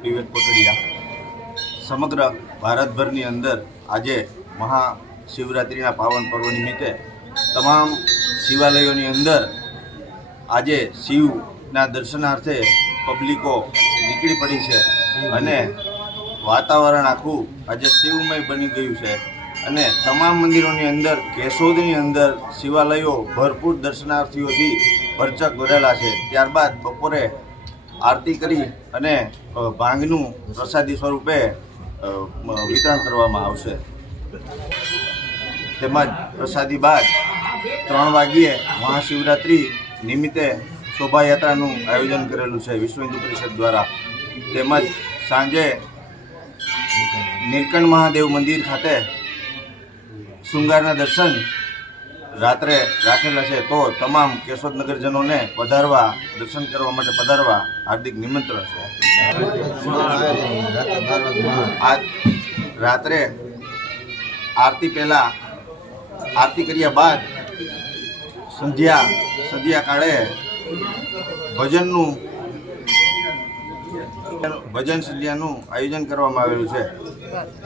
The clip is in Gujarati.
પીવેલ કોટડિયા। સમગ્ર ભારતભરની અંદર આજે મહાશિવરાત્રિના પાવન પર્વ નિમિત્તે તમામ શિવાલયોની અંદર આજે શિવના દર્શનાર્થે પબ્લિકો નીકળી પડી છે અને વાતાવરણ આખું આજે શિવમય બની ગયું છે અને તમામ મંદિરોની અંદર કેશોદની અંદર શિવાલયો ભરપૂર દર્શનાર્થીઓથી ભરચક ભરેલા છે। ત્યારબાદ બપોરે આરતી કરી અને ભાંગનું પ્રસાદી સ્વરૂપે વિતરણ કરવામાં આવશે। તેમજ પ્રસાદી બાદ 3 વાગ્યે મહાશિવરાત્રિ નિમિત્તે શોભાયાત્રાનું આયોજન કરેલું છે વિશ્વ હિન્દુ પરિષદ દ્વારા। તેમજ સાંજે નીલકંઠ મહાદેવ મંદિર ખાતે શૃંગારના દર્શન રાત્રે રાખેલા છે, તો તમામ કેશોદ નગરજનોને દર્શન કરવા માટે પધારવા હાર્દિક નિમંત્રણ છે। આજ રાત્રે આરતી પહેલાં આરતી કર્યા બાદ સંધ્યા કાળે ભજન સંધ્યાનું આયોજન કરવામાં આવેલું છે।